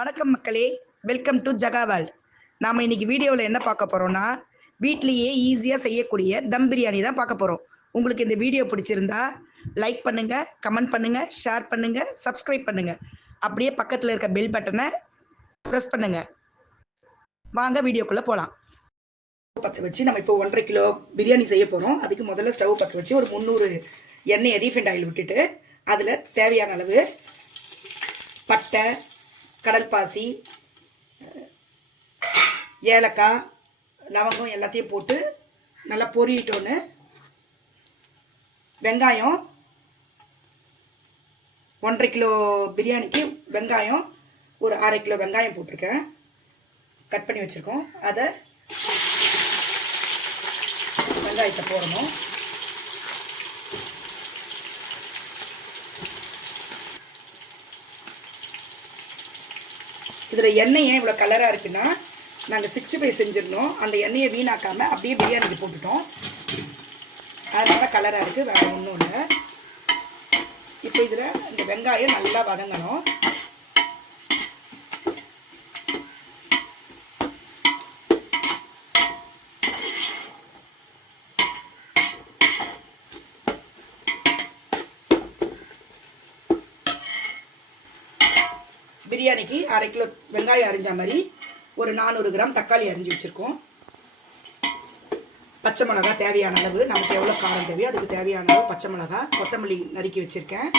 வணக்கம் மக்களே, welcome to ஜகா world. நாம் இன்னைக்கு வீடியோவில் என்ன பார்க்க போகிறோம்னா, வீட்லேயே ஈஸியாக செய்யக்கூடிய தம் பிரியாணி தான் பார்க்க போகிறோம். உங்களுக்கு இந்த வீடியோ பிடிச்சிருந்தா லைக் பண்ணுங்கள், கமெண்ட் பண்ணுங்கள், ஷேர் பண்ணுங்கள், சப்ஸ்கிரைப் பண்ணுங்கள். அப்படியே பக்கத்தில் இருக்க பெல் பட்டனை ப்ரெஸ் பண்ணுங்கள். வாங்க வீடியோக்குள்ளே போகலாம். பற்ற வச்சு நம்ம இப்போ 1.5 கிலோ பிரியாணி செய்ய போகிறோம். அதுக்கு முதல்ல ஸ்டவ் பற்ற வச்சு ஒரு 300 எண்ணெயை ரீஃபைண்ட் ஆயில் விட்டுட்டு அதில் தேவையான அளவு பட்டை, கடல் பாசி, ஏலக்காய், லவங்கம் எல்லாத்தையும் போட்டு நல்லா பொரியிட்டோன்னு வெங்காயம் 1.5 கிலோ பிரியாணிக்கு வெங்காயம் ஒரு 1/2 கிலோ வெங்காயம் போட்டிருக்கேன், கட் பண்ணி வச்சுருக்கோம். அதை வெங்காயத்தை போடணும். இதில் எண்ணெய் ஏன் இவ்வளோ கலராக இருக்குன்னா, நாங்கள் 65 செஞ்சிருந்தோம். அந்த எண்ணெயை வீணாக்காமல் அப்படியே பிரியாணிக்கு போட்டுட்டோம். அதனால கலராக இருக்குது, வேறு ஒன்றும் இல்லை. இப்போ இதில் இந்த வெங்காயம் நல்லா வதங்கணும். பிரியாணிக்கு 1/2 கிலோ வெங்காயம் அரிஞ்ச மாதிரி ஒரு 400 கிராம் தக்காளி அரிஞ்சு வச்சுருக்கோம். பச்சை மிளகா தேவையான அளவு, நமக்கு எவ்வளோ காரம் தேவையோ அதுக்கு தேவையான அளவு பச்சை மிளகா, கொத்தமல்லி நறுக்கி வச்சுருக்கேன்.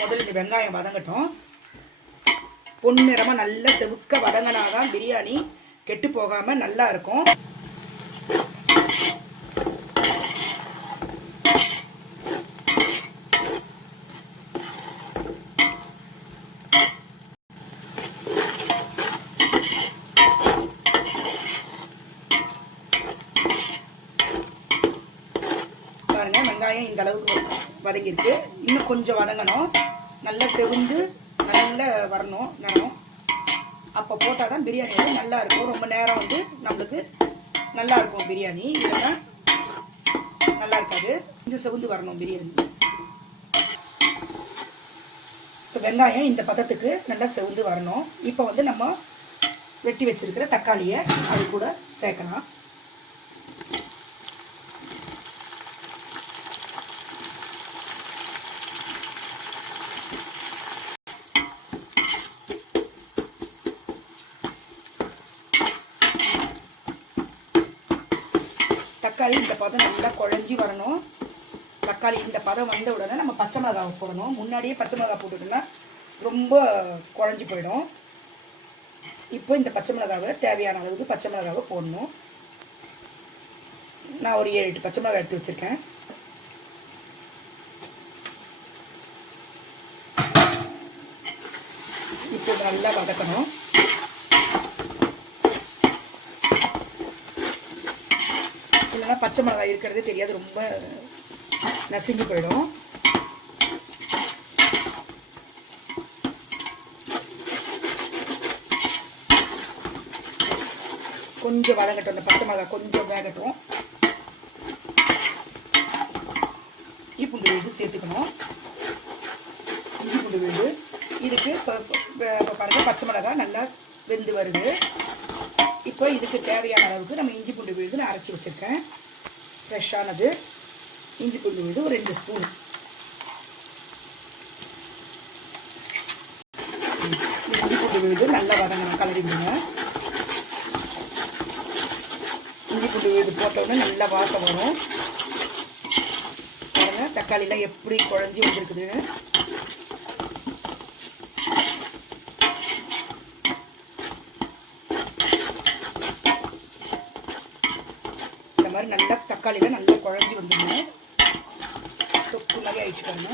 முதல்ல இந்த வெங்காயம் வதங்கட்டும். பொன்னிறமாக நல்லா செவுக்க வதங்கினாதான் பிரியாணி கெட்டு போகாமல் நல்லா இருக்கும். வெங்காயம் இந்த அளவுக்கு வதங்கிருக்கு. இன்னும் கொஞ்சம் வதங்கணும், நல்லா செவந்து நல்லா வரணும் நேரம். அப்போ போட்டால் தான் பிரியாணி வந்து நல்லா இருக்கும். ரொம்ப நேரம் வந்து நம்மளுக்கு நல்லா இருக்கும் பிரியாணி, இல்லைன்னா நல்லா இருக்காது. கொஞ்சம் செவந்து வரணும் பிரியாணி. இப்போ வெங்காயம் இந்த பதத்துக்கு நல்லா செவந்து வரணும். இப்போ வந்து நம்ம வெட்டி வச்சிருக்கிற தக்காளியை அது கூட சேர்க்கலாம். தக்காளி இந்த பதம் நல்லா குழஞ்சி வரணும். தக்காளி இந்த பதம் வந்த உடனே நம்ம பச்சை மிளகாவை போடணும். முன்னாடியே பச்சை மிளகாய் போட்டுட்டோம்னா ரொம்ப குழஞ்சி போயிடும். இப்போ இந்த பச்சை மிளகாவை தேவையான அளவுக்கு பச்சை மிளகாவை போடணும். நான் ஒரு 7-8 பச்சை மிளகாய் எடுத்து வச்சுருக்கேன். இப்போ நல்லா வதக்கணும். இல்லைன்னா பச்சை மிளகாய் இருக்கிறதே தெரியாது, ரொம்ப நசுங்கி போயிடும். கொஞ்சம் வதங்கட்டும், அந்த பச்சை மிளகாய் கொஞ்சம் வேகட்டும். இஞ்சி பூண்டு விழுது சேர்த்துக்கணும். இஞ்சி பூண்டு விழுது இதுக்கு இப்போ பாருங்கள், பச்சை மிளகாய் நல்லா வெந்து வருது. இப்போ இதுக்கு தேவையான அளவுக்கு நம்ம இஞ்சி பூண்டு விழுது நான் அரைச்சி வச்சுருக்கேன், ஃப்ரெஷ்ஷானது. இஞ்சி பூண்டு விழுது ஒரு 2 ஸ்பூன். இஞ்சி பூண்டு விழுது நல்லா வதங்கணும், கலரிடுங்க. இஞ்சி பூண்டு விழுது போட்டோன்னே நல்லா வாசம் வரும். பாருங்கள் தக்காளிலாம் எப்படி குழஞ்சி வந்துருக்குது. இந்த மாதிரி நல்லா தக்காளியில் நல்லா குழஞ்சி வந்துடுங்க. தொக்கு மாதிரி ஆயிடுச்சு பாருங்க.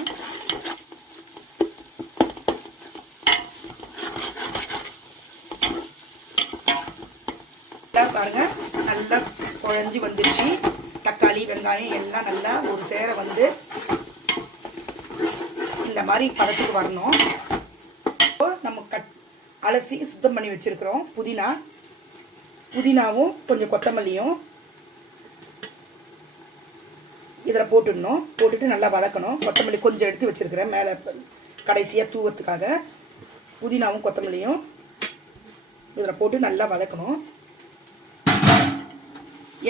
பாருங்க நல்லா குழஞ்சி வந்துடுச்சு. தக்காளி வெங்காயம் எல்லாம் நல்லா ஒரு சேர வந்து இந்த மாதிரி பதத்துக்கு வரணும். இப்போ நம்ம அலசி சுத்தம் பண்ணி வச்சுருக்கிறோம் புதினாவும் கொஞ்சம் கொத்தமல்லியும் இதில் போட்டுடணும். போட்டுட்டு நல்லா வதக்கணும். கொத்தமல்லி கொஞ்சம் எடுத்து வச்சுருக்கிறேன் மேலே கடைசியாக தூவத்துக்காக. புதினாவும் கொத்தமல்லியும் இதில் போட்டு நல்லா வதக்கணும்.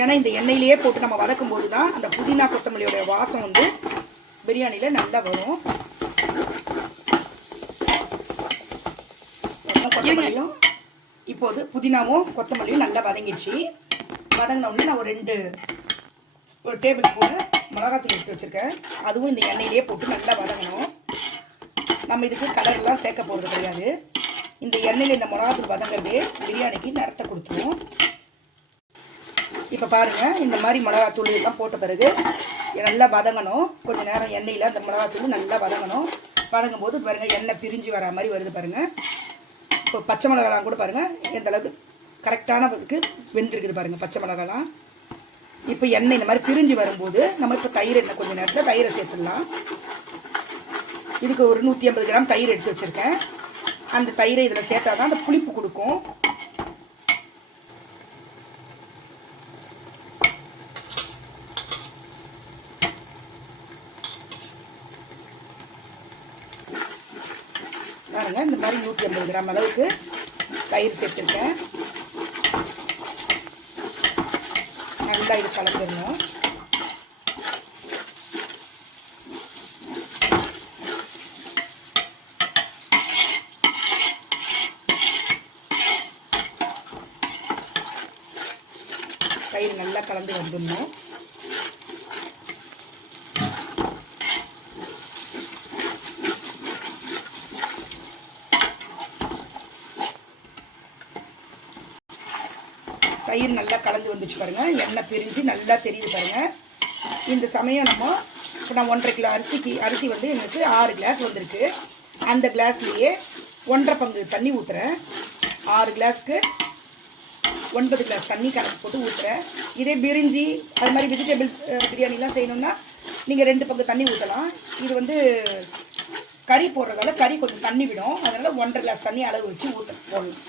ஏன்னா இந்த எண்ணெயிலேயே போட்டு நம்ம வதக்கும் போது தான் அந்த புதினா கொத்தமல்லியோட வாசம் வந்து பிரியாணியில் நல்லா வரும். கொத்தமல்லியும் இப்போது புதினாவும் கொத்தமல்லியும் நல்லா வதங்கிடுச்சு. வதங்கினோடனே நான் ஒரு 2 டேபிள் ஸ்பூனு மிளகாத்தூள் எடுத்து வச்சுருக்கேன். அதுவும் இந்த எண்ணெயிலேயே போட்டு நல்லா வதங்கணும். நம்ம இதுக்கு கலர்லாம் சேர்க்க போகிறது கிடையாது. இந்த எண்ணெயில் இந்த மிளகாத்தூள் வதங்கிறதே பிரியாணிக்கு நிறத்தை கொடுத்துரும். இப்போ பாருங்கள், இந்த மாதிரி மிளகாத்தூள் எல்லாம் போட்ட பிறகு நல்லா வதங்கணும். கொஞ்சம் நேரம் எண்ணெயில் அந்த மிளகாத்தூள் நல்லா வதங்கணும். வதங்கும் போது பாருங்கள், எண்ணெய் பிரிஞ்சு வர மாதிரி வருது பாருங்கள். இப்போ பச்சை மிளகாலாம் கூட பாருங்கள் எந்த அளவுக்கு கரெக்டான இதுக்கு வெந்திருக்குது பாருங்கள் பச்சை மிளகாலாம். இப்போ எண்ணெய் இந்த மாதிரி பிரிஞ்சு வரும்போது நம்ம இப்போ தயிர் எண்ணெய் கொஞ்சம் நேரத்தில் தயிரை சேர்த்துடலாம். இதுக்கு ஒரு 150 கிராம் தயிர் எடுத்து வச்சுருக்கேன். அந்த தயிரை இதில் சேர்த்தா தான் அந்த புளிப்பு கொடுக்கும். பாருங்க, இந்த மாதிரி 150 கிராம் அளவுக்கு தயிர் சேர்த்துருக்கேன். நல்லா இது கலந்துடணும். தயிர் நல்லா கலந்து வந்துடணும். தயிர் நல்லா கலந்து வந்துச்சு பாருங்கள். எண்ணெய் பிரிஞ்சு நல்லா தெரியுது பாருங்கள். இந்த சமயம் நம்ம இப்போ நான் 1.5 கிலோ அரிசி வந்து எனக்கு 6 கிளாஸ் வந்திருக்கு. அந்த கிளாஸ்லேயே 1.5 பங்கு தண்ணி ஊற்றுறேன். 6 கிளாஸ்க்கு 9 கிளாஸ் தண்ணி கணக்கு போட்டு ஊற்றுறேன். இதே பிரிஞ்சி அது மாதிரி வெஜிடபிள் பிரியாணிலாம் செய்யணுன்னா நீங்கள் 2 பங்கு தண்ணி ஊற்றலாம். இது வந்து கறி போடுறதால கறி கொஞ்சம் தண்ணி விடும். அதனால் 1.5 கிளாஸ் தண்ணி அளவு வச்சு போடணும்.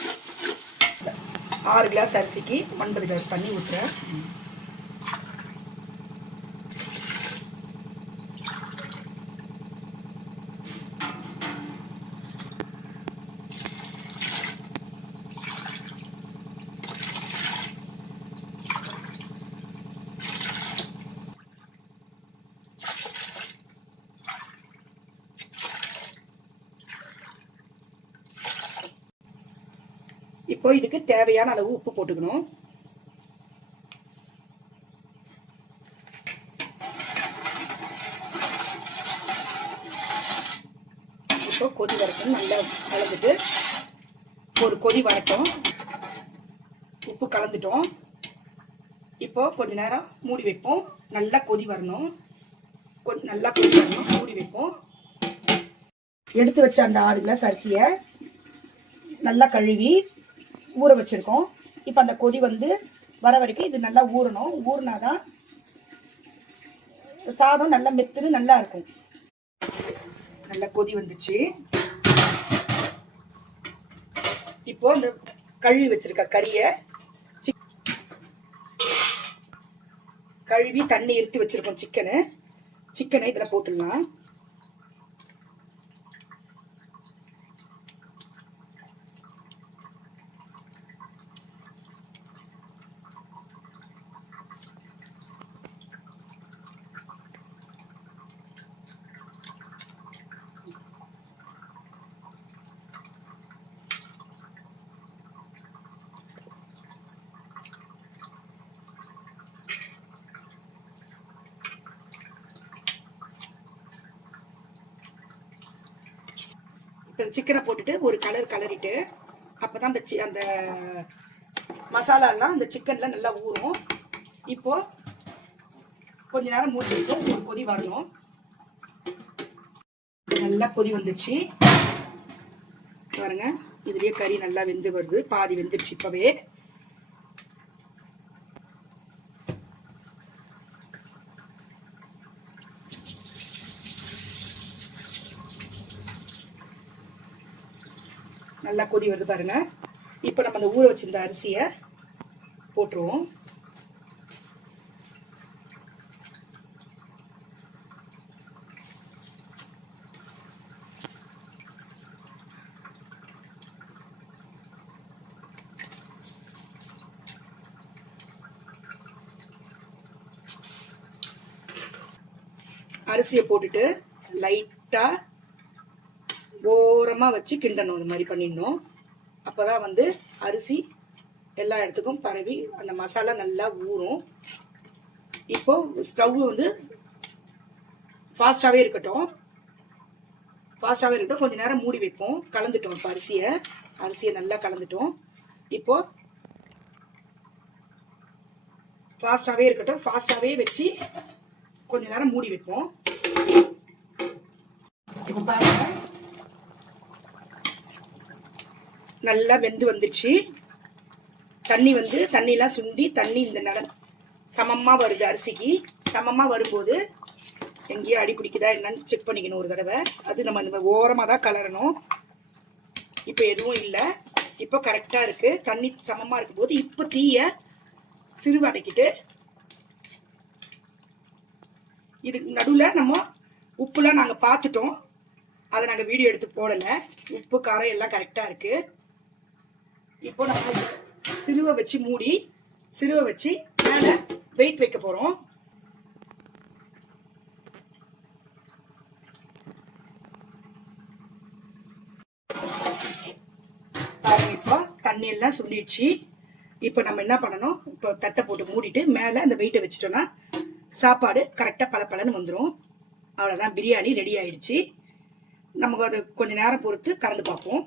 6 கிளாஸ் அரிசிக்கு 9 கிளாஸ் தண்ணி ஊற்றுறேன். இப்போ இதுக்கு தேவையான அளவு உப்பு போட்டுக்கணும். இப்போ கொதி வரட்டும். நல்லா கலந்துட்டு ஒரு கொதி வரட்டும். உப்பு கலந்துட்டோம். இப்போ கொஞ்ச நேரம் மூடி வைப்போம். நல்லா கொதி வரணும். நல்லா கொதி வரணும். மூடி வைப்போம். எடுத்து வச்ச அந்த 6 கிளாஸ் அரிசியை நல்லா கழுவி ஊற வச்சிருக்கோம். இப்போ அந்த கொதி வந்து வர வரைக்கும் இது நல்லா ஊறணும். ஊறினாதான் சாதம் நல்லா மெத்துன்னு நல்லா இருக்கும். நல்லா கொதி வந்துச்சு. இப்போ இந்த கழுவி வச்சிருக்க கறியை கழுவி தண்ணி எடுத்து வச்சிருக்கோம். சிக்கனை இதில் போட்டுடலாம். இப்போ சிக்கனை போட்டுட்டு ஒரு கலரிட்டு அப்போ தான் அந்த மசாலாலாம் அந்த சிக்கனில் நல்லா ஊறும். இப்போது கொஞ்ச நேரம் மூடி வைக்கும். ஒரு கொதி வரணும். நல்லா கொதி வந்துடுச்சு பாருங்க. இதுலேயே கறி நல்லா வெந்து வருது. பாதி வெந்துடுச்சு. இப்போவே நல்லா கொதி வருது பாருங்க. இப்போ நம்ம அந்த ஊற வச்சிருந்த அரிசியை போட்டுருவோம். அரிசியை போட்டுட்டு லைட்டாக ஓரமாக வச்சு கிண்டணும். இந்த மாதிரி பண்ணிடணும். அப்போ தான் வந்து அரிசி எல்லா இடத்துக்கும் பரவி அந்த மசாலா நல்லா ஊறும். இப்போ ஸ்டவ் வந்து ஃபாஸ்ட்டாகவே இருக்கட்டும். கொஞ்சம் நேரம் மூடி வைப்போம். கலந்துட்டோம். இப்போ அரிசியை நல்லா கலந்துட்டோம். இப்போ ஃபாஸ்ட்டாகவே இருக்கட்டும். ஃபாஸ்ட்டாகவே வச்சு கொஞ்ச நேரம் மூடி வைப்போம். இப்போ பாருங்க, நல்லா வெந்து வந்துடுச்சு. தண்ணிலாம் சுண்டி தண்ணி இந்த சமமாக வருது. அரிசிக்கு சமமாக வரும்போது எங்கேயும் அடி பிடிக்குதா என்னன்னு செக் பண்ணிக்கணும் ஒரு தடவை. அது நம்ம ஓரமாக தான் கலரணும். இப்போ எதுவும் இல்லை. இப்போ கரெக்டாக இருக்குது. தண்ணி சமமாக இருக்கும்போது இப்போ தீயை சிறுவடைக்கிட்டு இதுக்கு நடுவில் நம்ம உப்புலாம் நாங்கள் பார்த்துட்டோம். அதை நாங்கள் வீடியோ எடுத்து போடலை. உப்பு காரம் எல்லாம் கரெக்டாக இருக்குது. இப்போ நம்ம சிறுவை வச்சு மேலே வெயிட் வைக்க போகிறோம். இப்போ தண்ணி எல்லாம் சுண்டிடுச்சு. இப்போ நம்ம என்ன பண்ணணும், இப்போ தட்டை போட்டு மூடிட்டு மேலே அந்த வெயிட்டை வச்சுட்டோன்னா சாப்பாடு கரெக்டாக பளபளன்னு வந்துடும். அவ்வளோதான், பிரியாணி ரெடி ஆயிடுச்சு. நமக்கு அது கொஞ்சம் நேரம் பொறுத்து கறந்து பார்ப்போம்.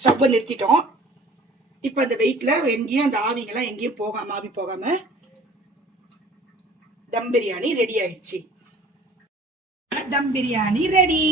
ஸ்டவ்வை நிறுத்திட்டோம். இப்போ அந்த வெயிட்ல எங்கேயும் அந்த ஆவிங்கெல்லாம் எங்கேயும் ஆவி போகாம தம் பிரியாணி ரெடி ஆயிடுச்சு. தம் பிரியாணி ரெடி.